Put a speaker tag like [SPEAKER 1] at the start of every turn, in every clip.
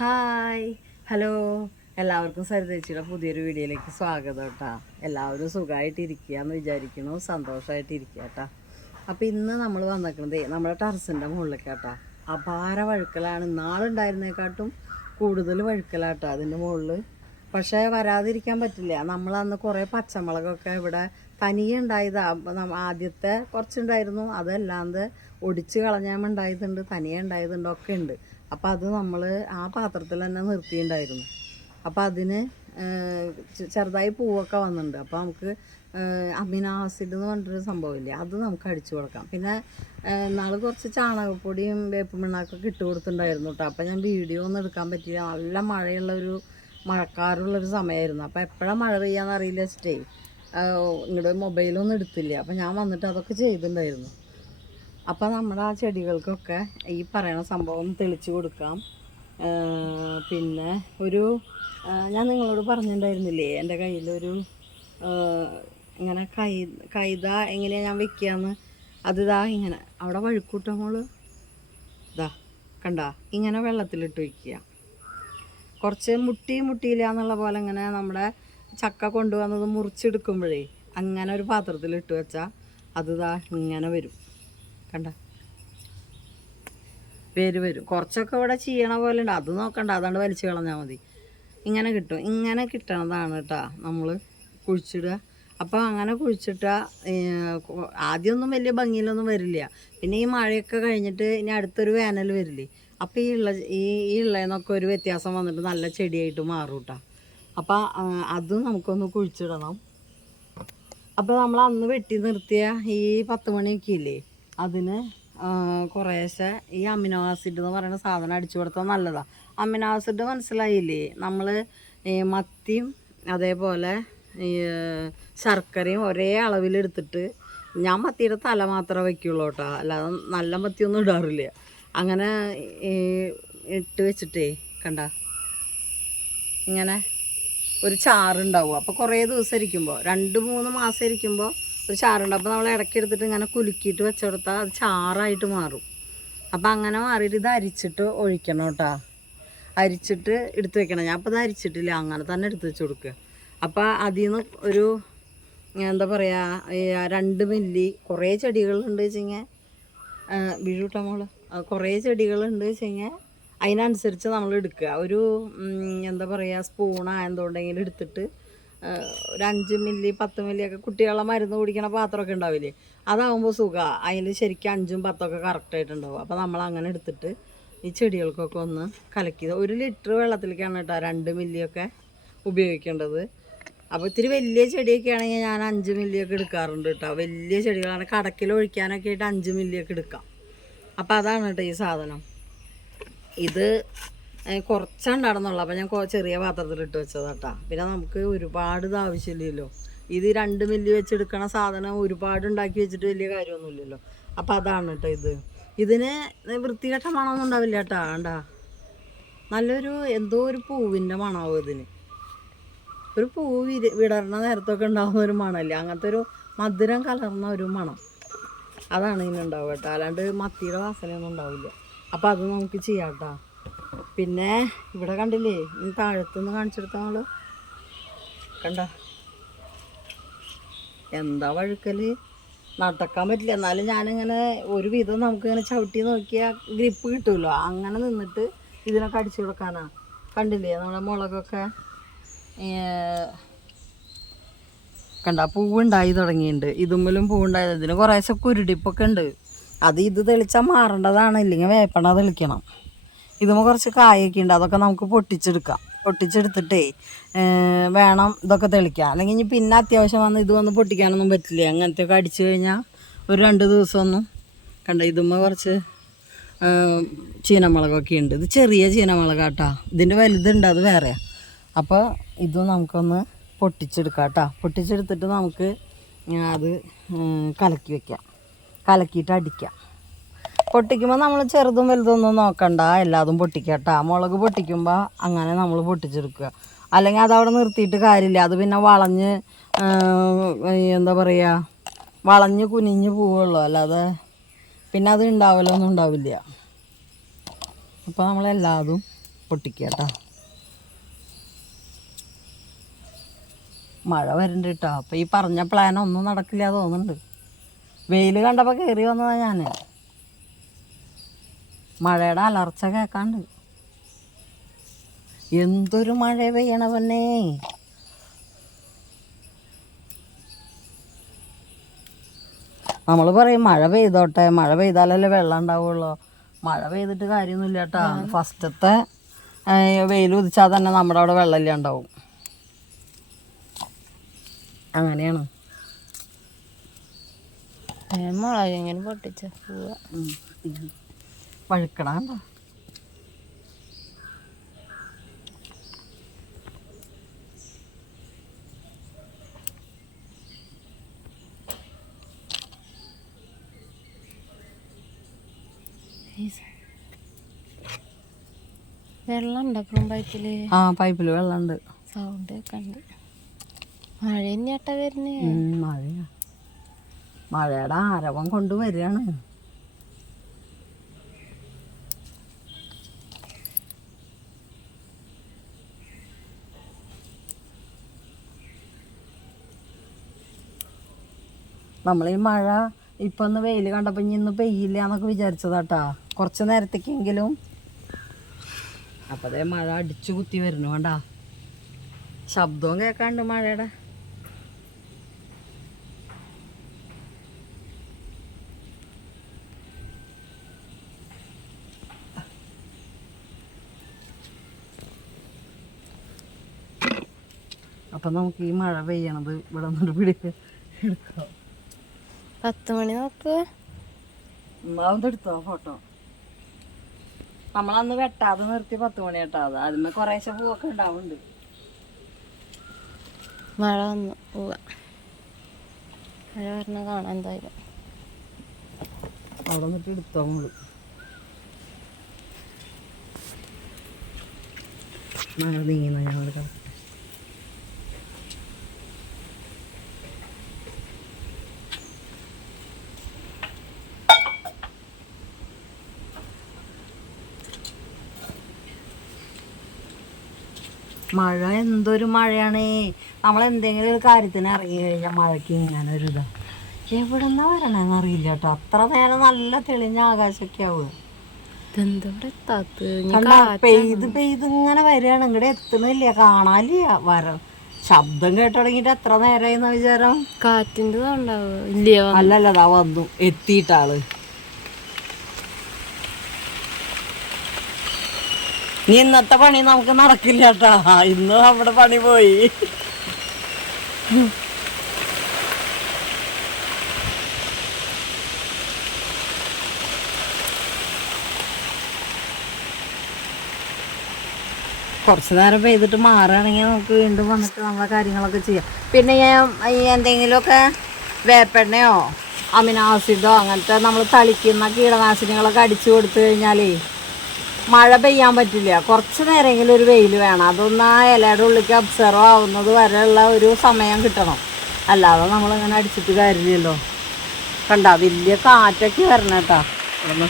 [SPEAKER 1] Hi. Hello. എല്ലാവർക്കും സരിതേച്ചിയുടെ പുതിയൊരു വീഡിയോയിലേക്ക് സ്വാഗതം കേട്ടോ എല്ലാവരും സുഖമായിട്ടിരിക്കുക എന്ന് വിചാരിക്കുന്നു. സന്തോഷമായിട്ടിരിക്കുക കേട്ടോ അപ്പോൾ ഇന്ന് നമ്മൾ വന്നേക്കുന്നത് നമ്മുടെ ടെറസിന്റെ മുകളിലേക്ക് കേട്ടോ അപാര വഴുക്കലാണ്. നാളുണ്ടായിരുന്നേക്കാട്ടും കൂടുതൽ വഴുക്കലാട്ടോ അതിന്റെ മുകളിൽ പക്ഷേ വരാതിരിക്കാൻ പറ്റില്ല. നമ്മൾ അന്ന് കുറേ പച്ചമുളകൊക്കെ ഇവിടെ തനിയെ ഉണ്ടായതാ. ആദ്യത്തെ കുറച്ചുണ്ടായിരുന്നു. അതല്ലാണ്ട് ഒടിച്ച് കളഞ്ഞാൽ ഉണ്ടായതുണ്ട് തനിയെ ഉണ്ടായതുണ്ട് ഒക്കെ ഉണ്ട്. അപ്പോൾ അത് നമ്മൾ ആ പാത്രത്തിൽ തന്നെ നിർത്തിയിട്ടുണ്ടായിരുന്നു അപ്പോൾ അതിന് ചെറുതായി പൂവൊക്കെ വന്നിട്ടുണ്ട് അപ്പോൾ നമുക്ക് അമിനോ ആസിഡ് എന്ന് പറഞ്ഞിട്ടൊരു സംഭവമില്ലേ അത് നമുക്ക് അടിച്ചു കൊടുക്കാം. പിന്നെ നാൾ കുറച്ച് ചാണകപ്പൊടിയും വേപ്പ് മിണ്ണാക്കൊക്കെ ഇട്ട് കൊടുത്തിട്ടുണ്ടായിരുന്നു കേട്ടോ അപ്പോൾ ഞാൻ വീഡിയോ ഒന്നും എടുക്കാൻ പറ്റിയില്ല. നല്ല മഴയുള്ള ഒരു മഴക്കാറുള്ളൊരു സമയമായിരുന്നു അപ്പോൾ എപ്പോഴാണ് മഴ പെയ്യാന്ന് അറിയില്ല വെച്ചിട്ടേ ഇങ്ങോട്ട് മൊബൈലൊന്നും എടുത്തില്ല. അപ്പോൾ ഞാൻ വന്നിട്ട് അതൊക്കെ ചെയ്തിട്ടുണ്ടായിരുന്നു അപ്പോൾ നമ്മുടെ ആ ചെടികൾക്കൊക്കെ ഈ പറയണ സംഭവം തെളിച്ച് കൊടുക്കാം. പിന്നെ ഒരു ഞാൻ നിങ്ങളോട് പറഞ്ഞിട്ടുണ്ടായിരുന്നില്ലേ എന്റെ കയ്യിലൊരു ഇങ്ങനെ കൈ കൈത എങ്ങനെയാണ് ഞാൻ വെക്കുകയെന്ന് ഇതാ ഇങ്ങനെ അവിടെ വഴുക്കൂട്ട മോൾ? ഇതാ കണ്ട ഇങ്ങനെ വെള്ളത്തിലിട്ട് വയ്ക്കുക കുറച്ച് മുട്ടി മുട്ടിയില്ല എന്നുള്ള പോലെ ഇങ്ങനെ നമ്മുടെ ചക്ക കൊണ്ടുവന്നത് മുറിച്ചെടുക്കുമ്പോഴേ അങ്ങനെ ഒരു പാത്രത്തിലിട്ട് വെച്ചാൽ അത് ഇതാ ഇങ്ങനെ വരും. കണ്ട? പേര് വരും. കുറച്ചൊക്കെ ഇവിടെ ചെയ്യണ പോലെ ഉണ്ട്. അത് നോക്കണ്ട. അതാണ്ട് വലിച്ചു കളഞ്ഞാൽ മതി. ഇങ്ങനെ കിട്ടും. ഇങ്ങനെ കിട്ടണതാണ് കേട്ടോ നമ്മൾ കുഴിച്ചിടുക. അപ്പോൾ അങ്ങനെ കുഴിച്ചിട്ട ആദ്യമൊന്നും വലിയ ഭംഗിയിലൊന്നും വരില്ല. പിന്നെ ഈ മഴയൊക്കെ കഴിഞ്ഞിട്ട് ഇനി അടുത്തൊരു വേനൽ വരില്ലേ? അപ്പോൾ ഈ ഉള്ള ഈ ഈ ഉള്ളതെന്നൊക്കെ ഒരു വ്യത്യാസം വന്നിട്ട് നല്ല ചെടിയായിട്ട് മാറും കേട്ടോ. അപ്പോൾ അത് നമുക്കൊന്ന് കുഴിച്ചിടണം. അപ്പോൾ നമ്മൾ അന്ന് വെട്ടി നിർത്തിയ ഈ പത്ത് മണിയൊക്കെ ഇല്ലേ? അതിന് കുറേശ്ശെ ഈ അമിനോ ആസിഡ് എന്ന് പറയുന്ന സാധനം അടിച്ചു കൊടുത്താൽ നല്ലതാണ് അമിനോ ആസിഡ് മനസ്സിലായില്ലേ? നമ്മൾ മത്തിയും അതേപോലെ ശർക്കരയും ഒരേ അളവിലെടുത്തിട്ട് ഞാൻ മത്തിയുടെ തല മാത്രമേ വയ്ക്കുള്ളൂ കേട്ടോ. അല്ലാതെ നല്ല മത്തിയൊന്നും ഇടാറില്ല. അങ്ങനെ ഇട്ട് വെച്ചിട്ടേ കണ്ട? ഇങ്ങനെ ഒരു ചാറുണ്ടാവും. അപ്പോൾ കുറേ ദിവസം ഇരിക്കുമ്പോൾ രണ്ട് മൂന്ന് മാസം ഇരിക്കുമ്പോൾ ഒരു ചാറുണ്ട്. അപ്പോൾ നമ്മൾ ഇടയ്ക്ക് എടുത്തിട്ട് ഇങ്ങനെ കുലുക്കിയിട്ട് വെച്ചെടുത്താൽ അത് ചാറായിട്ട് മാറും. അപ്പോൾ അങ്ങനെ മാറിയിട്ട് ഇത് അരിച്ചിട്ട് ഒഴിക്കണം കേട്ടോ. അരിച്ചിട്ട് എടുത്ത് വെക്കണം. ഞാൻ അപ്പോൾ ഇത് അരിച്ചിട്ടില്ല. അങ്ങനെ തന്നെ എടുത്ത് വെച്ച് കൊടുക്കുക. അപ്പോൾ അതിൽ നിന്ന് ഒരു എന്താ പറയുക രണ്ട് മില്ലി കുറേ ചെടികളുണ്ട് വെച്ച് കഴിഞ്ഞാൽ വീഴൂട്ട മോൾ. കുറേ ചെടികളുണ്ട് വെച്ച് കഴിഞ്ഞാൽ അതിനനുസരിച്ച് നമ്മൾ എടുക്കുക. ഒരു എന്താ പറയുക സ്പൂണാ എടുത്തിട്ട് ഒരു അഞ്ച് മില്ലി പത്ത് മില്ലി ഒക്കെ കുട്ടികളെ മരുന്ന് കുടിക്കണ പാത്രമൊക്കെ ഉണ്ടാവില്ലേ? അതാവുമ്പോൾ സുഖമാണ് അതിൽ ശരിക്കും അഞ്ചും പത്തൊക്കെ കറക്റ്റായിട്ടുണ്ടാവും അപ്പോൾ നമ്മൾ അങ്ങനെ എടുത്തിട്ട് ഈ ചെടികൾക്കൊക്കെ ഒന്ന് കലക്കി ഒരു ലിറ്റർ വെള്ളത്തിലേക്കാണ് കേട്ടോ രണ്ട് മില്ലിയൊക്കെ ഉപയോഗിക്കേണ്ടത്. അപ്പോൾ ഇത്തിരി വലിയ ചെടിയൊക്കെ ആണെങ്കിൽ ഞാൻ അഞ്ച് മില്ലിയൊക്കെ എടുക്കാറുണ്ട് കേട്ടോ. വലിയ ചെടികളാണ്. കടക്കിൽ ഒഴിക്കാനൊക്കെ ആയിട്ട് അഞ്ച് മില്ലിയൊക്കെ എടുക്കാം. അപ്പോൾ അതാണ് കേട്ടോ ഈ സാധനം. ഇത് കുറച്ചുണ്ടായിരുന്നുള്ളൂ അപ്പം ഞാൻ ചെറിയ പാത്രത്തിൽ ഇട്ട് വെച്ചതാട്ടാ. പിന്നെ നമുക്ക് ഒരുപാട് ഇത് ആവശ്യമില്ലല്ലോ. ഇത് രണ്ട് മില്ലി വെച്ചെടുക്കണ സാധനം ഒരുപാട് ഉണ്ടാക്കി വെച്ചിട്ട് വലിയ കാര്യമൊന്നുമില്ലല്ലോ. അപ്പം അതാണ് കേട്ടോ ഇത്. ഇതിന് വൃത്തികെട്ട മണമൊന്നും ഉണ്ടാവില്ല കേട്ടോ വേണ്ട നല്ലൊരു എന്തോ ഒരു പൂവിന്റെ മണമാവും ഇതിന്. ഒരു പൂ വിടർന്ന നേരത്തൊക്കെ ഉണ്ടാകുന്ന ഒരു മണമല്ലേ അങ്ങനത്തെ ഒരു മധുരം കലർന്ന ഒരു മണം. അതാണ് ഇതിനുണ്ടാവുക കേട്ടോ അല്ലാണ്ട് മത്തിയുടെ വാസനയൊന്നും ഉണ്ടാവില്ല. അപ്പോൾ അത് നമുക്ക് ചെയ്യാം കേട്ടോ പിന്നെ ഇവിടെ കണ്ടില്ലേ? ഇനി താഴത്തുനിന്ന് കാണിച്ചെടുത്ത നമ്മൾ കണ്ട? എന്താ വഴുക്കൽ? നടക്കാൻ പറ്റില്ല. എന്നാലും ഞാനിങ്ങനെ ഒരു വിധം നമുക്കിങ്ങനെ ചവിട്ടി നോക്കിയാൽ ഗ്രിപ്പ് കിട്ടുമല്ലോ അങ്ങനെ നിന്നിട്ട് ഇതിനൊക്കെ അടിച്ചു കൊടുക്കാനാ. കണ്ടില്ലേ? നമ്മുടെ മുളകൊക്കെ കണ്ട? പൂവുണ്ടായി തുടങ്ങിയിട്ടുണ്ട്. ഇതുമ്മലും പൂവുണ്ടായത് ഇതിന് കുറേശ്ശെ കുരുടിപ്പൊക്കെ ഉണ്ട്. അത് ഇത് തെളിച്ചാൽ മാറേണ്ടതാണ്. ഇല്ലെങ്കിൽ വേപ്പണ തെളിക്കണം. ഇതുമ്മ കുറച്ച് കായൊക്കെ ഉണ്ട്. അതൊക്കെ നമുക്ക് പൊട്ടിച്ചെടുക്കാം. പൊട്ടിച്ചെടുത്തിട്ടേ വേണം ഇതൊക്കെ തെളിക്കാം അല്ലെങ്കിൽ ഇനി പിന്നെ അത്യാവശ്യം വന്ന് ഇത് വന്ന് പൊട്ടിക്കാനൊന്നും പറ്റില്ല? അങ്ങനത്തെ ഒക്കെ അടിച്ചു കഴിഞ്ഞാൽ ഒരു രണ്ട് ദിവസമൊന്നും കണ്ട ഇതുമ്പോൾ കുറച്ച് ചീനമുളകൊക്കെ ഉണ്ട്. ഇത് ചെറിയ ചീനമുളകാട്ടാ. ഇതിന്റെ വലുതുണ്ട് അത് വേറെ അപ്പോൾ ഇത് നമുക്കൊന്ന് പൊട്ടിച്ചെടുക്കാം കേട്ടോ പൊട്ടിച്ചെടുത്തിട്ട് നമുക്ക് അത് കലക്കി വയ്ക്കാം കലക്കിയിട്ട് അടിക്കാം. പൊട്ടിക്കുമ്പോൾ നമ്മൾ ചെറുതും വലുതൊന്നും നോക്കണ്ട എല്ലാതും പൊട്ടിക്കട്ട. മുളക് പൊട്ടിക്കുമ്പോൾ അങ്ങനെ നമ്മൾ പൊട്ടിച്ചെടുക്കുക. അല്ലെങ്കിൽ അതവിടെ നിർത്തിയിട്ട് കാര്യമില്ല. അത് പിന്നെ വളഞ്ഞ് എന്താ പറയുക വളഞ്ഞ് കുനിഞ്ഞ് പോവുള്ളൂ. അല്ലാതെ പിന്നെ അത് ഉണ്ടാവില്ല ഒന്നും ഉണ്ടാവില്ല. അപ്പോൾ നമ്മളെല്ലാതും പൊട്ടിക്കുക കേട്ടോ മഴ വരുന്നുണ്ട് കേട്ടോ അപ്പം ഈ പറഞ്ഞ പ്ലാൻ ഒന്നും നടക്കില്ല തോന്നുന്നുണ്ട്. വെയിൽ കണ്ടപ്പോൾ കയറി വന്നതാണ് ഞാൻ മഴയുടെ അലർച്ച കേൾക്കാണ്ട് എന്തൊരു മഴ പെയ്യണ പൊന്നേ നമ്മൾ പറയും മഴ പെയ്തോട്ടെ മഴ പെയ്താലല്ലേ വെള്ളം ഉണ്ടാവുള്ളൂ. മഴ പെയ്തിട്ട് കാര്യമൊന്നുമില്ല കേട്ടോ. ഫസ്റ്റത്തെ വെയിൽ ഉദിച്ചാൽ തന്നെ നമ്മുടെ അവിടെ വെള്ളമില്ല ഉണ്ടാവും. അങ്ങനെയാണ്.
[SPEAKER 2] മുളക് ഇങ്ങനെ പൊട്ടിച്ച? പോവാ
[SPEAKER 1] പഴുക്കണ കണ്ടോ
[SPEAKER 2] വെള്ളം ഉണ്ട് അപ്പം പൈപ്പിൽ?
[SPEAKER 1] ആ പൈപ്പിൽ വെള്ളമുണ്ട്.
[SPEAKER 2] സൗണ്ട് കണ്ട് മഴ തന്നെയാട്ടാ വരുന്നേ.
[SPEAKER 1] മഴയാ. മഴയുടെ ആരവം കൊണ്ടുവരികയാണ് നമ്മൾ ഈ മഴ ഇപ്പൊ ഒന്ന് വെയിൽ കണ്ടപ്പോൾ ഇനി ഇന്ന് പെയ്യില്ല എന്നൊക്കെ വിചാരിച്ചതാട്ടാ. കുറച്ച് നേരത്തേക്കെങ്കിലും. അപ്പതേ മഴ അടിച്ചു കുത്തി വരുന്നു വേണ്ട ശബ്ദവും കേൾക്കാണ്ട് മഴയുടെ. അപ്പം നമുക്ക് ഈ മഴ പെയ്യണത് ഇവിടെ നിന്നൊരു പിടിക്ക് എടുക്കാം.
[SPEAKER 2] പത്ത് മണി നോക്ക്
[SPEAKER 1] എടുത്തോ ഫോട്ടോ നമ്മളന്ന് വെട്ടാതെ നിർത്തി പത്ത് മണി വെട്ടാതെ അതിന് കുറേശ്ശെ പൂവൊക്കെ ഉണ്ടാവുന്നുണ്ട്.
[SPEAKER 2] മഴ വന്നു പോവ. മഴ വരണ കാണാൻ എന്തായാലും.
[SPEAKER 1] അവിടെ നിന്നിട്ട് എടുത്തോ നമ്മൾ? മഴ നീങ്ങുന്ന ഞങ്ങൾ കിടക്കും. മഴ എന്തൊരു മഴയാണേ. നമ്മൾ എന്തെങ്കിലും ഒരു കാര്യത്തിന് ഇറങ്ങി കഴിഞ്ഞാൽ മഴയ്ക്ക് ഇങ്ങനെ ഒരു ഇതാ എവിടെന്നാ വരണെന്ന് അറിയില്ല കേട്ടോ അത്ര നേരം നല്ല തെളിഞ്ഞ ആകാശമൊക്കെ ആവുക പെയ്ത് പെയ്ത് ഇങ്ങനെ വരികയാണ്. ഇങ്ങടെ എത്തണില്ല കാണാനില്ല. വര ശബ്ദം കേട്ട് തുടങ്ങിയിട്ട് എത്ര നേരമായിന്ന വിചാരം?
[SPEAKER 2] കാറ്റിന്റെ
[SPEAKER 1] അല്ലല്ല അതാ വന്നു. എത്തിയിട്ടാൾ. ഇന്നത്തെ പണി നമുക്ക് നടക്കില്ല കേട്ടാ ഇന്ന് നമ്മുടെ പണി പോയി. കുറച്ച് നേരം പെയ്തിട്ട് മാറുകയാണെങ്കിൽ നമുക്ക് വീണ്ടും വന്നിട്ട് നമ്മളെ കാര്യങ്ങളൊക്കെ ചെയ്യാം. പിന്നെ ഞാൻ ഈ എന്തെങ്കിലുമൊക്കെ വേപ്പെണ്ണയോ അമിനോ ആസിഡോ അങ്ങനത്തെ നമ്മൾ തളിക്കുന്ന കീടനാശിനികളൊക്കെ അടിച്ചു കൊടുത്തു കഴിഞ്ഞാലേ മഴ പെയ്യാൻ പറ്റില്ല. കുറച്ച് നേരമെങ്കിലും ഒരു വെയിൽ വേണം. അതൊന്ന് ആ ഇലയുടെ ഉള്ളിലേക്ക് അബ്സർവ് ആവുന്നത് വരെയുള്ള ഒരു സമയം കിട്ടണം. അല്ലാതെ നമ്മളിങ്ങനെ അടിച്ചിട്ട് കാര്യമില്ലല്ലോ. കണ്ട? വലിയ കാറ്റൊക്കെ വരണം കേട്ടാ ഇവിടുന്ന്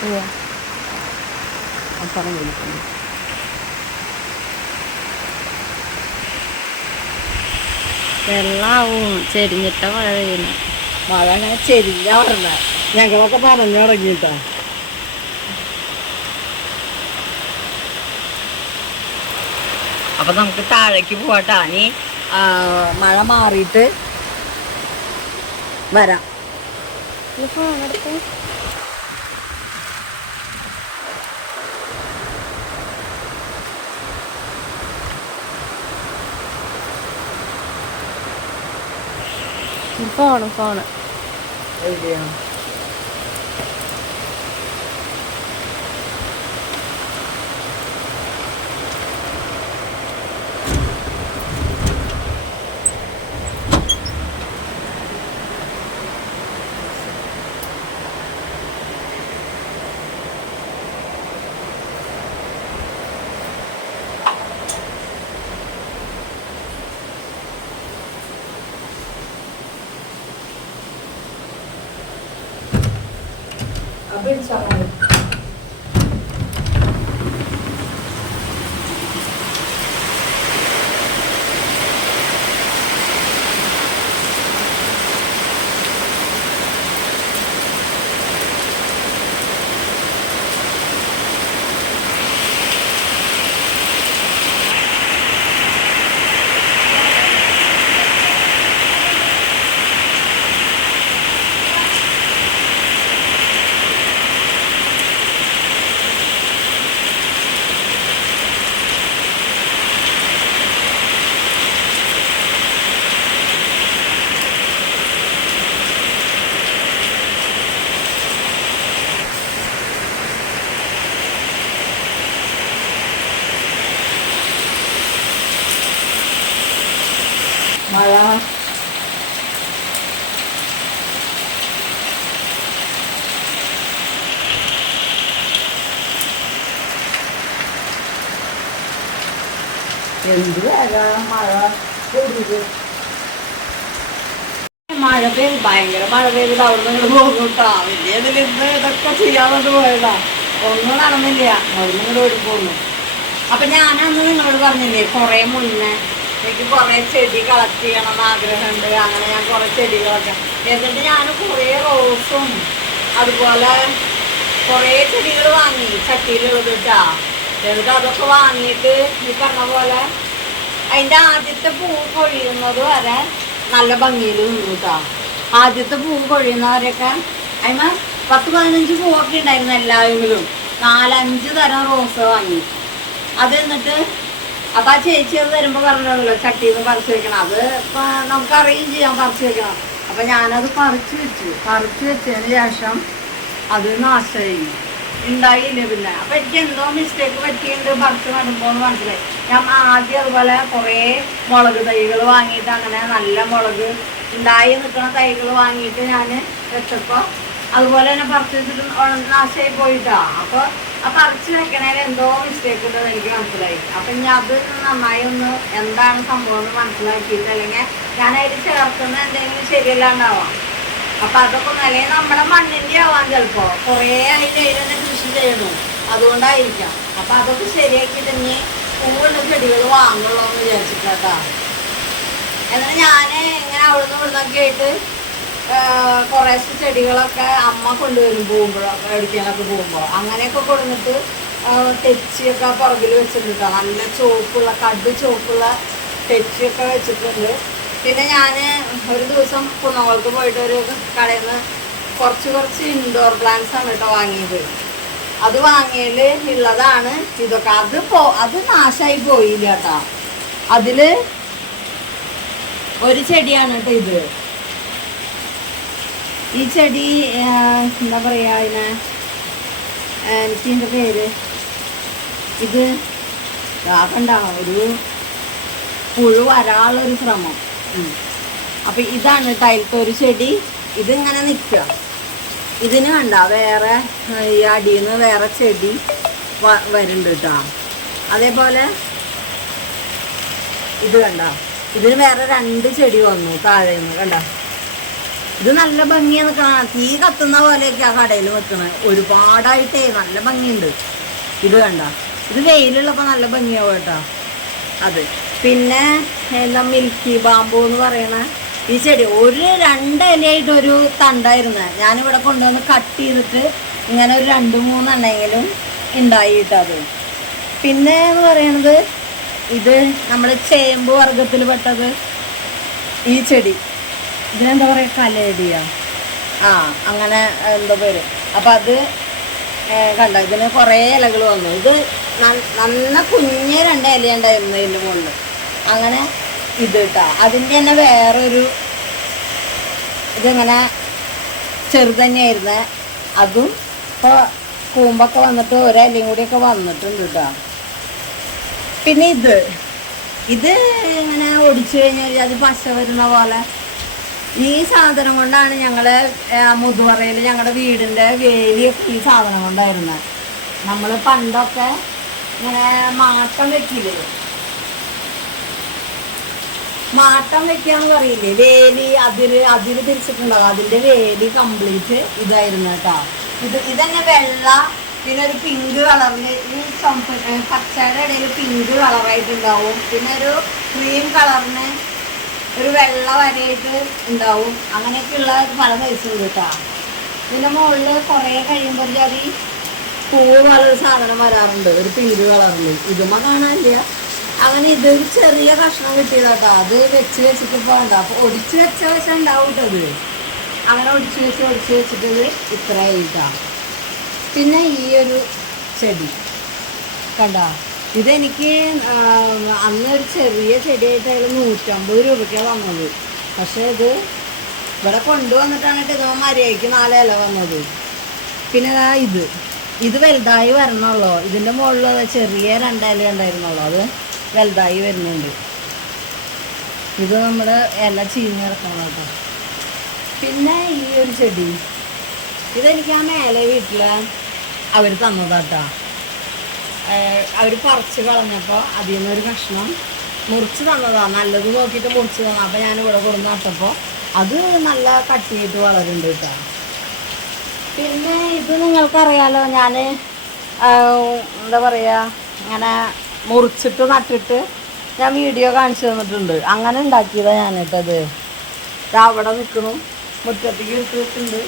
[SPEAKER 2] പോവാ
[SPEAKER 1] അപ്പുറം വിളിക്കുന്നു
[SPEAKER 2] വെള്ളാവും. ചെരിഞ്ഞിട്ട മഴ പെയ്യുന്നു
[SPEAKER 1] മഴ അങ്ങനെ ചെരിഞ്ഞ പറഞ്ഞ ഞങ്ങളൊക്കെ പറഞ്ഞു തുടങ്ങിട്ടോ അപ്പൊ നമുക്ക് താഴേക്ക് പോവാട്ടാ. ആ, മഴ മാറിയിട്ട് വരാം.
[SPEAKER 2] ഫോണ് ഫോണ്
[SPEAKER 1] അപ്പൊ ഇടിച്ചാ മതി. മഴ എന്ത് വേഗ മഴ കൊതുക് മഴ പെയ്ത് ഭയങ്കര മഴ പെയ്തിട്ട് അവിടെ നിന്ന് പോകുന്നുട്ടാ വലിയ ഇതിൽ ഇന്ന് ഇതൊക്കെ ചെയ്യാതെ പോയതാ ഒന്നും നടന്നില്ല അവിടെ നിന്ന് ഓടി പോന്നു അപ്പൊ ഞാനന്ന് നിങ്ങളോട് പറഞ്ഞില്ലേ കൊറേ മുന്നേ എനിക്ക് കുറേ ചെടി കളക്ട് ചെയ്യണം എന്ന് ആഗ്രഹമുണ്ട് അങ്ങനെ ഞാൻ കുറേ ചെടികളൊക്കെ എന്നിട്ട് ഞാൻ കുറേ റോസും അതുപോലെ കുറേ ചെടികൾ വാങ്ങി ചട്ടിയിലുള്ളത് കേട്ടാ എന്നിട്ട് അതൊക്കെ വാങ്ങിയിട്ട് ഈ പറഞ്ഞ പോലെ അതിന്റെ ആദ്യത്തെ പൂ കൊഴിയുന്നത് വരെ നല്ല ഭംഗിയിൽ നിന്നു കേട്ടോ. ആദ്യത്തെ പൂ കൊഴിയുന്നവരൊക്കെ അതിമ പത്ത് പതിനഞ്ച് പൂവൊക്കെ ഉണ്ടായിരുന്നു എല്ലാവരും നാലഞ്ച് തരം റോസ് വാങ്ങി. അത് എന്നിട്ട് അപ്പൊ ആ ചേച്ചി അത് വരുമ്പോ പറഞ്ഞല്ലോ ചട്ടിയിൽ നിന്ന് പറിച്ചു വെക്കണം. അത് ഇപ്പൊ നമുക്ക് അറിയുകയും ചെയ്യാം പറിച്ചു വെക്കണം. അപ്പൊ ഞാനത് പറിച്ചു വെച്ചു. പറിച്ചു വെച്ചതിന് ശേഷം അത് നാശമായി. ഉണ്ടായില്ല പിന്നെ? അപ്പൊ എനിക്ക് എന്തോ മിസ്റ്റേക്ക് പറ്റിയിട്ടുണ്ട് പറിച്ച് നടുമ്പോന്ന് മനസ്സിലായി. ഞാൻ ആദ്യം അതുപോലെ കുറേ മുളക് തൈകൾ വാങ്ങിയിട്ട് അങ്ങനെ നല്ല മുളക് ഉണ്ടായി നിൽക്കുന്ന തൈകൾ വാങ്ങിയിട്ട് ഞാൻ വെച്ചപ്പോ അതുപോലെ തന്നെ പറിച്ച് വെച്ചിട്ട് നാശമായി പോയിട്ടാ. അപ്പൊ ആ പറിച്ച് വെക്കണേൽ എന്തോ മിസ്റ്റേക്ക് ഉണ്ടെന്ന് എനിക്ക് മനസ്സിലായി. അപ്പൊ ഞാൻ അത് നന്നായി ഒന്ന് എന്താണ് സംഭവം എന്ന് മനസ്സിലാക്കിയിട്ട് അല്ലെങ്കിൽ ഞാൻ അതിൽ ചേർക്കുന്ന എന്തെങ്കിലും ശരിയല്ലാണ്ടാവാം. അപ്പൊ അതൊക്കെ നല്ല നമ്മുടെ മണ്ണിന്റെ ആവാൻ ചിലപ്പോ. കുറേ അതിന്റെ അതിൽ കൃഷി ചെയ്യണു അതുകൊണ്ടായിരിക്കാം. അപ്പൊ അതൊക്കെ ശരിയാക്കി തന്നെ പൂവുള്ള ചെടികൾ വാങ്ങുള്ളൂ എന്ന് വിചാരിച്ചിട്ടാ എന്നാൽ ഞാൻ ഇങ്ങനെ അവിടുന്ന് ഇവിടുന്നൊക്കെ ആയിട്ട് കുറേശ്ശെ ചെടികളൊക്കെ അമ്മ കൊണ്ടുവരും പോകുമ്പോഴൊക്കെ എടുക്കാനൊക്കെ പോകുമ്പോൾ അങ്ങനെയൊക്കെ കൊടുത്തിട്ട് തെച്ചിയൊക്കെ പുറകിൽ വെച്ചിട്ടുണ്ട്. ട്ടോ. നല്ല ചോപ്പുള്ള കട് ചോപ്പുള്ള തെച്ചിയൊക്കെ വെച്ചിട്ടുണ്ട്. പിന്നെ ഞാൻ ഒരു ദിവസം കുന്നകൾക്ക് പോയിട്ട് ഒരു കടയിൽ നിന്ന് കുറച്ച് കുറച്ച് ഇൻഡോർ പ്ലാന്റ്സ് ആണ് കേട്ടോ വാങ്ങിയത്. അത് വാങ്ങിയതിൽ ഉള്ളതാണ്. ഇതൊക്കെ അത് പോ അത് നാശമായി പോയില്ല കേട്ടാ അതിൽ ഒരു ചെടിയാണ് കേട്ടോ ഇത്. ഈ ചെടി എന്താ പറയാ അതിനെ എനിക്ക് ഇതിന്റെ പേര്? ഇത് ഇതാക്കണ്ട കണ്ട ഒരു പുഴു വരാനുള്ളൊരു ശ്രമം. അപ്പം ഇതാണ് ടൈലത്തെ ഒരു ചെടി. ഇതിങ്ങനെ നിൽക്കുക ഇതിന് കണ്ട വേറെ ഈ അടിയിൽ നിന്ന് വേറെ ചെടി വരുന്നുണ്ട് കേട്ടോ അതേപോലെ ഇത് കണ്ട. ഇതിന് വേറെ രണ്ട് ചെടി വന്നു താഴെ നിന്ന് കണ്ട. ഇത് നല്ല ഭംഗിയാണ് കാണാൻ തീ കത്തുന്ന പോലെയൊക്കെ ആ കടയിൽ വെക്കുന്നത് ഒരുപാടായിട്ടേ നല്ല ഭംഗിയുണ്ട്. ഇത് കണ്ട. ഇത് വെയിലുള്ളപ്പോൾ നല്ല ഭംഗിയാവും കേട്ടോ. അത്. പിന്നെ എന്താ മിൽക്കി ബാമ്പു എന്ന് പറയണ. ഈ ചെടി ഒരു രണ്ട് ഇലയായിട്ട് ഒരു തണ്ടായിരുന്നു. ഞാനിവിടെ കൊണ്ടുവന്ന് കട്ട് ചെയ്തിട്ട് ഇങ്ങനെ ഒരു രണ്ട് മൂന്നെണ്ണെങ്കിലും ഉണ്ടായിട്ടത് പിന്നെ എന്ന് പറയണത് ഇത് നമ്മുടെ ചേമ്പ് വർഗത്തിൽ പെട്ടത് ഈ ചെടി. ഇതിനെന്താ പറയുക കലയടിയാ ആ അങ്ങനെ എന്താ പേര്. അപ്പം അത് കണ്ട? ഇതിന് കുറേ ഇലകൾ വന്നു. ഇത് നന്ന കുഞ്ഞ് രണ്ട് ഇല ഉണ്ടായിരുന്നു ഇതിന്റെ മുകളിൽ അങ്ങനെ ഇത് കേട്ടോ അതിന്റെ തന്നെ വേറൊരു ഇതിങ്ങനെ ചെറുതന്നെയായിരുന്നു അതും ഇപ്പോൾ കൂമ്പൊക്കെ വന്നിട്ട് ഒരിലയും കൂടിയൊക്കെ വന്നിട്ടുണ്ട് കേട്ടോ പിന്നെ ഇത്. ഇത് ഇങ്ങനെ ഒടിച്ചു കഴിഞ്ഞാൽ അത് പശ വരുന്ന പോലെ. ഈ സാധനം കൊണ്ടാണ് ഞങ്ങൾ മുതുവറയിൽ ഞങ്ങളുടെ വീടിന്റെ വേലിയൊക്കെ ഈ സാധനം കൊണ്ടായിരുന്നത് നമ്മൾ പണ്ടൊക്കെ ഇങ്ങനെ മാറ്റം വെക്കില്ലേ? മാട്ടം വെക്കാന്ന് പറയില്ലേ? വേലി അതിര് അതിര് തിരിച്ചിട്ടുണ്ടാവും അതിന്റെ വേലി കംപ്ലീറ്റ് ഇതായിരുന്നു കേട്ടോ. ഇത് ഇതന്നെ വെള്ള പിന്നെ ഒരു പിങ്ക് കളറിൽ ഈ പച്ചയുടെ ഇടയിൽ പിങ്ക് കളറായിട്ടുണ്ടാവും പിന്നെ ഒരു ക്രീം കളറിന് ഒരു വെള്ള വരയായിട്ട് ഉണ്ടാവും. അങ്ങനെയൊക്കെയുള്ള പല സൈസുണ്ട് കേട്ടോ. പിന്നെ മുകളിൽ കുറേ കഴിയുമ്പോൾ അത് പൂവ് പോലൊരു സാധനം വരാറുണ്ട്. ഒരു പിങ്ക് കളറിൽ ഇതുമ്മ കാണാനില്ല. അങ്ങനെ ഇതൊരു ചെറിയ കഷ്ണം കിട്ടിയതാട്ടോ. അത് വെച്ച് വെച്ചിട്ട് പോകണ്ട അപ്പൊ ഒടിച്ച് വെച്ച വെച്ച ഉണ്ടാവും കേട്ടോ അങ്ങനെ ഒടിച്ച് വെച്ച് ഒടിച്ച് വെച്ചിട്ടത് ഇത് ഇത്ര ആയിട്ടാ പിന്നെ ഈ ഒരു ചെടി. കണ്ട? ഇതെനിക്ക് അന്ന് ഒരു ചെറിയ ചെടിയായിട്ട് നൂറ്റമ്പത് രൂപയ്ക്കാണ് വന്നത്. പക്ഷേ ഇത് ഇവിടെ കൊണ്ടുവന്നിട്ടാണ് ഇതോ മര്യാദയ്ക്ക് നാല് വന്നത്. പിന്നെ ഇതാ ഇത്. ഇത് വലുതായി വരണുള്ളൂ. ഇതിന്റെ മുകളിൽ ചെറിയ രണ്ടില ഉണ്ടായിരുന്നുള്ളൂ അത് വലുതായി വരുന്നുണ്ട്. ഇത് നമ്മൾ ഇല ചീഞ്ഞ് കിടക്കണം കേട്ടോ. പിന്നെ ഈ ഒരു ചെടി. ഇതെനിക്ക് ആ മേലെ വീട്ടിൽ അവർ തന്നതാട്ടോ അവർ പറിച്ച് കളഞ്ഞപ്പോൾ അതിൽ നിന്നൊരു കഷ്ണം മുറിച്ച് തന്നതാണ് നല്ലത് നോക്കിയിട്ട് മുറിച്ച് തന്നു. അപ്പോൾ ഞാൻ ഇവിടെ കൊടുന്ന് നട്ടപ്പോൾ അത് നല്ല കട്ടിയിട്ട് വളരുന്നുണ്ട് കേട്ടോ. പിന്നെ ഇത് നിങ്ങൾക്കറിയാലോ ഞാൻ എന്താ പറയുക ഇങ്ങനെ മുറിച്ചിട്ട് നട്ടിട്ട് ഞാൻ വീഡിയോ കാണിച്ചു തന്നിട്ടുണ്ട്. അങ്ങനെ ഉണ്ടാക്കിയതാണ് ദാ അവിടെ നിൽക്കണു മുറ്റത്തേക്ക് എടുത്തിട്ടുണ്ട്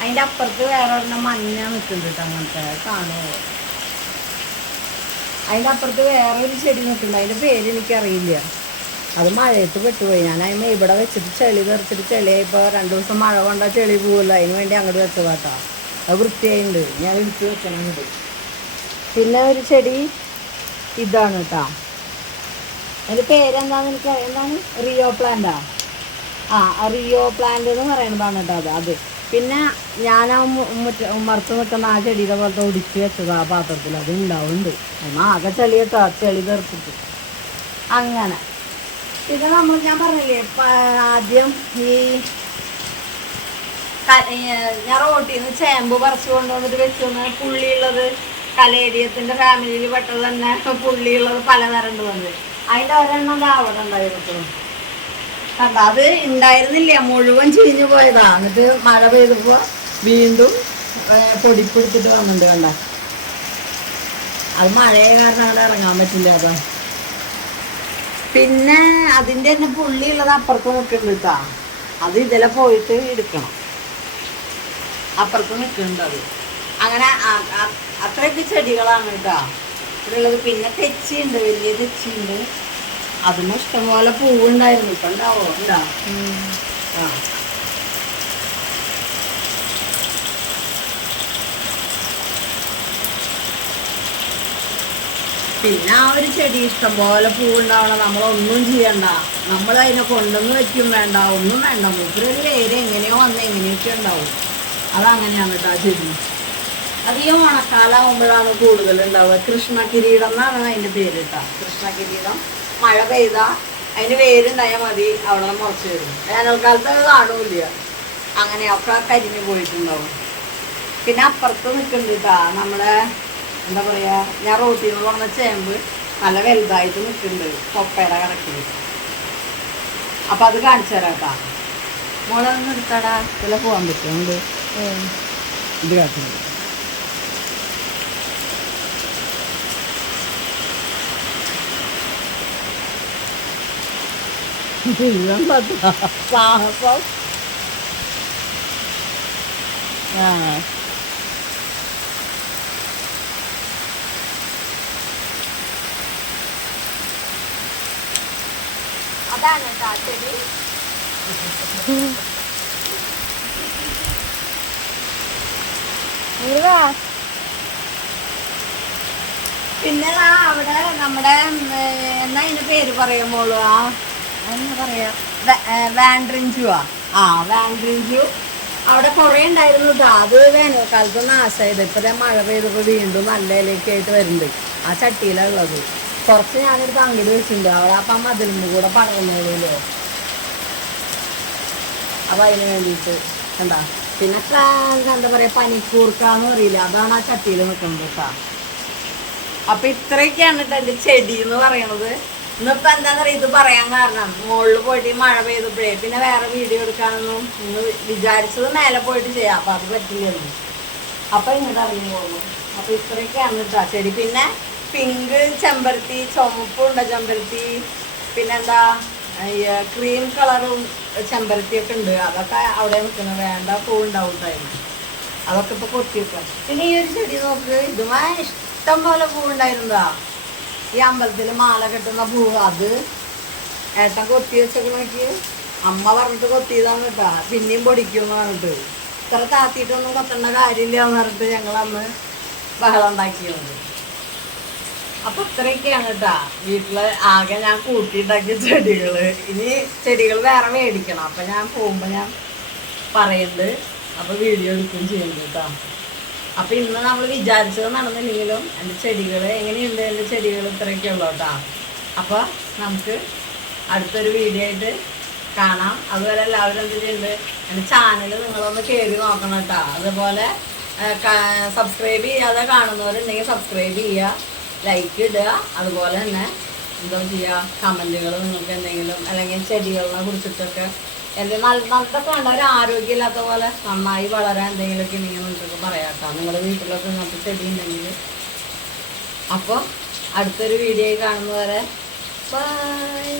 [SPEAKER 1] അതിന്റെ അപ്പുറത്ത് വേറെ ഒരെണ്ണം മഞ്ഞ നിൽക്കുന്നുണ്ട് കേട്ടോ അങ്ങനത്തെ കാണുമോ അതിന്റെ അപ്പുറത്ത് വേറെ ഒരു ചെടി നിൽക്കുന്നുണ്ട്. അതിന്റെ പേര് എനിക്കറിയില്ല. അത് മഴയത്ത് പെട്ടുപോയി. ഞാൻ അതിന് ഇവിടെ വെച്ചിട്ട് ചെളി തെറിച്ചിട്ട് ചെളിയായിപ്പോൾ രണ്ട് ദിവസം മഴ കൊണ്ടാൽ ചെളി പോകില്ല അതിന് വേണ്ടി അങ്ങോട്ട് വെച്ചതാട്ടോ അത് വൃത്തിയായിട്ടുണ്ട് ഞാൻ എടുത്ത് വെക്കണമെന്നുണ്ട് പിന്നെ ഒരു ചെടി ഇതാണ് കേട്ടോ അതിന്റെ പേരെന്താന്ന് എനിക്ക് എന്താണ്? റിയോ പ്ലാന്റാ ആ. റിയോ പ്ലാന്റ് എന്ന് പറയുന്നതാണ് കേട്ടോ അത്. അത്. പിന്നെ ഞാൻ ആ മുറ്റ മറുത്ത് നിൽക്കുന്ന ആ ചെടിയുടെ പോലത്തെ ഒടിച്ച് വെച്ചത് ആ പാത്രത്തിൽ. അത് ഉണ്ടാവുന്നുണ്ട് എന്നാൽ ആകെ ചെളി കേട്ടോ ചെളി തീർത്തിട്ട് അങ്ങനെ. ഇത് നമ്മൾ ഞാൻ പറഞ്ഞില്ലേ ആദ്യം ഈ ഞാൻ റോട്ടിൽ നിന്ന് ചേമ്പ് പറിച്ചു കൊണ്ടുവന്നിട്ട് വെച്ചു പുള്ളിയുള്ളത് കലേഡിയത്തിന്റെ ഫാമിലിയിൽ പെട്ടത് തന്നെ പുള്ളിയുള്ളത് പലതരം ഉണ്ട് വന്നത് അതിന്റെ ഒരെണ്ണം അവിടെ ഉണ്ടായിരുന്നു. അത് ഉണ്ടായിരുന്നില്ല. മുഴുവൻ ചീഞ്ഞു പോയതാ. എന്നിട്ട് മഴ പെയ്തപ്പോ വീണ്ടും പൊടിപ്പൊടിച്ചിട്ട് വന്നിട്ടുണ്ട് കണ്ട? അത് മഴയെ കാരണം അവിടെ ഇറങ്ങാൻ പറ്റില്ല അതാ പിന്നെ അതിന്റെ തന്നെ പുള്ളിയുള്ളത് അപ്പുറത്ത് നിൽക്കുന്നുണ്ട് അത് ഇതിലെ പോയിട്ട് എടുക്കണം. അപ്പുറത്ത് നിൽക്കുന്നുണ്ട് അത്. അങ്ങനെ അത്രയൊക്കെ ചെടികളാണ് കേട്ടോ. ഇവിടെയുള്ളത് പിന്നെ തെച്ചിയുണ്ട് വലിയ തെച്ചിയുണ്ട്. അതും ഇഷ്ടംപോലെ പൂവുണ്ടായിരുന്നു. ഇപ്പൊ ഉണ്ടാവോ? ഉണ്ടോ? ആ. പിന്നെ ആ ഒരു ചെടി ഇഷ്ടംപോലെ പൂവുണ്ടാവണം. നമ്മളൊന്നും ചെയ്യണ്ട. നമ്മൾ അതിനെ കൊണ്ടൊന്ന് വെക്കും വേണ്ട. ഒന്നും വേണ്ട. മൂപ്പരൊരു വേര് എങ്ങനെയോ വന്ന് എങ്ങനെയൊക്കെ ഉണ്ടാവും. അതങ്ങനെയാണ് കേട്ടോ ആ ചെടി. അത് ഈ ഓണക്കാലാവുമ്പോഴാണ് കൂടുതൽ ഉണ്ടാവുക കൃഷ്ണ കിരീടം എന്നാണ് അതിന്റെ പേര് കേട്ടോ. കൃഷ്ണ കിരീടം മഴ പെയ്ത അതിന് വേരുണ്ടായാൽ മതി. അവിടെ നിന്ന് മുളച്ച് വരും. വേനൽക്കാലത്ത് അത് അങ്ങനെ അങ്ങനെയൊക്കെ കരിഞ്ഞു പോയിട്ടുണ്ടാവും. പിന്നെ അപ്പുറത്ത് നിൽക്കുന്നുണ്ട് കേട്ടാ. നമ്മുടെ എന്താ പറയുക ഞാൻ റോട്ടിൽ നിന്ന് പറഞ്ഞ ചേമ്പ് നല്ല വലുതായിട്ട് നിൽക്കുന്നുണ്ട്. കൊപ്പയുടെ കണക്കിൽ അപ്പം അത് കാണിച്ചു തരാം കേട്ടാ. മോളെ ഒന്ന് എടുത്താടാ. ഇതിലെ പോകാൻ പറ്റുന്നുണ്ട് ഇത് കാട്ടുന്നുണ്ട് സാഹസം ആ. അതാണ് പിന്നെ അവിടെ നമ്മുടെ എന്നാ അതിന്റെ പേര് പറയുമ്പോളൂ ആ അവിടെ കുറെ ഉണ്ടായിരുന്നു ട്ടോ. അത് വേനൽക്കാലത്ത് നാശമായത് ഇപ്പൊ മഴ പെയ്തപ്പോ വീണ്ടും നല്ല ഇലയൊക്കെ ആയിട്ട് വരുന്നുണ്ട്. ആ ചട്ടിയിലാണ് ഉള്ളത്. കുറച്ച് ഞാനൊരു പങ്കിൽ വെച്ചിട്ടുണ്ട്. അവിടെ അപ്പം മതിലും കൂടെ പടർന്നോളൂല്ലോ അപ്പൊ അതിന് വേണ്ടിയിട്ട് എന്താ പിന്നെ എന്താ പറയാ? പനിക്കൂർക്കാന്ന് അറിയില്ല അതാണ് ആ ചട്ടിയിൽ നിൽക്കുന്നത് കേട്ടോ അപ്പൊ ഇത്രയൊക്കെയാണ് കേട്ടോ എന്റെ ചെടി എന്ന് പറയണത്. ഇന്നിപ്പോ എന്താന്ന് പറയാ ഇത് പറയാൻ കാരണം മുകളിൽ പോയിട്ട് മഴ പെയ്തപ്പോഴേ പിന്നെ വേറെ വീഡിയോ എടുക്കാനൊന്നും ഇന്ന് വിചാരിച്ചത് മേലെ പോയിട്ട് ചെയ്യാം അപ്പൊ അത് പറ്റില്ലായിരുന്നു അപ്പൊ ഇങ്ങോട്ട് ഇറങ്ങി പോകുന്നു അപ്പൊ ഇത്രയൊക്കെയാണ് കേട്ടോ. ചെടി പിന്നെ പിങ്ക് ചെമ്പരത്തി ചുമപ്പുണ്ട ചെമ്പരത്തി പിന്നെന്താ ക്രീം കളറും ചെമ്പരത്തിയൊക്കെ ഉണ്ട്. അതൊക്കെ അവിടെ നിൽക്കുന്നത് വേണ്ട പൂ ഉണ്ടാവും അതൊക്കെ ഇപ്പൊ വെക്കാം. പിന്നെ ഈ ഒരു ചെടി നോക്ക്. ഇതുമായി ഇഷ്ടം പോലെ പൂ ഉണ്ടായിരുന്നതാ. ഈ അമ്പലത്തിൽ മാല കെട്ടുന്ന പൂ അത് ഏട്ടൻ കൊത്തി വെച്ചേക്കണക്ക് അമ്മ പറഞ്ഞിട്ട് കൊത്തിയതാണ് കേട്ടാ. പിന്നെയും പൊടിക്കുമെന്ന് പറഞ്ഞിട്ട്. ഇത്ര താത്തിയിട്ടൊന്നും കൊത്തേണ്ട കാര്യമില്ല എന്ന് പറഞ്ഞിട്ട് ഞങ്ങൾ അന്ന് ബഹളം ഉണ്ടാക്കിയത്. അപ്പൊ ഇത്രയൊക്കെയാണ് കേട്ടാ. വീട്ടിൽ ആകെ ഞാൻ കൂട്ടിയിട്ടുണ്ടാക്കിയ ചെടികൾ. ഇനി ചെടികൾ വേറെ മേടിക്കണം. അപ്പൊ ഞാൻ പോകുമ്പോ ഞാൻ പറയുന്നുണ്ട് അപ്പൊ വീഡിയോ എടുക്കുകയും ചെയ്യുന്നു കേട്ടോ. അപ്പൊ ഇന്ന് നമ്മൾ വിചാരിച്ചത് നടന്നില്ലെങ്കിലും എന്റെ ചെടികൾ എങ്ങനെയുണ്ട് എന്റെ ചെടികൾ ഇത്രയൊക്കെ ഉള്ളു കേട്ടോ. അപ്പോൾ നമുക്ക് അടുത്തൊരു വീഡിയോ ആയിട്ട് കാണാം. അതുപോലെ എല്ലാവരും എന്ത് ചെയ്യുന്നുണ്ട്? എന്റെ ചാനൽ നിങ്ങളൊന്ന് കയറി നോക്കണം കേട്ടോ. അതുപോലെ സബ്സ്ക്രൈബ് ചെയ്യാതെ കാണുന്നവരുണ്ടെങ്കിൽ സബ്സ്ക്രൈബ് ചെയ്യുക ലൈക്ക് ഇടുക. അതുപോലെ തന്നെ എന്തോ ചെയ്യുക കമന്റുകൾ നിങ്ങൾക്ക് എന്തെങ്കിലും അല്ലെങ്കിൽ ചെടികളെ കുറിച്ചിട്ടൊക്കെ എന്റെ നല്ല നല്ലതൊക്കെ ഉണ്ട് ഒരു ആരോഗ്യമില്ലാത്ത പോലെ നന്നായി വളരാൻ എന്തെങ്കിലുമൊക്കെ ഉണ്ടെങ്കിൽ നിങ്ങൾക്കൊക്കെ പറയാട്ടോ നിങ്ങളുടെ വീട്ടിലൊക്കെ ഇങ്ങനത്തെ ചെടി ഉണ്ടെങ്കിൽ. അപ്പോൾ അടുത്തൊരു വീഡിയോ കാണുന്നവരെ ബൈ.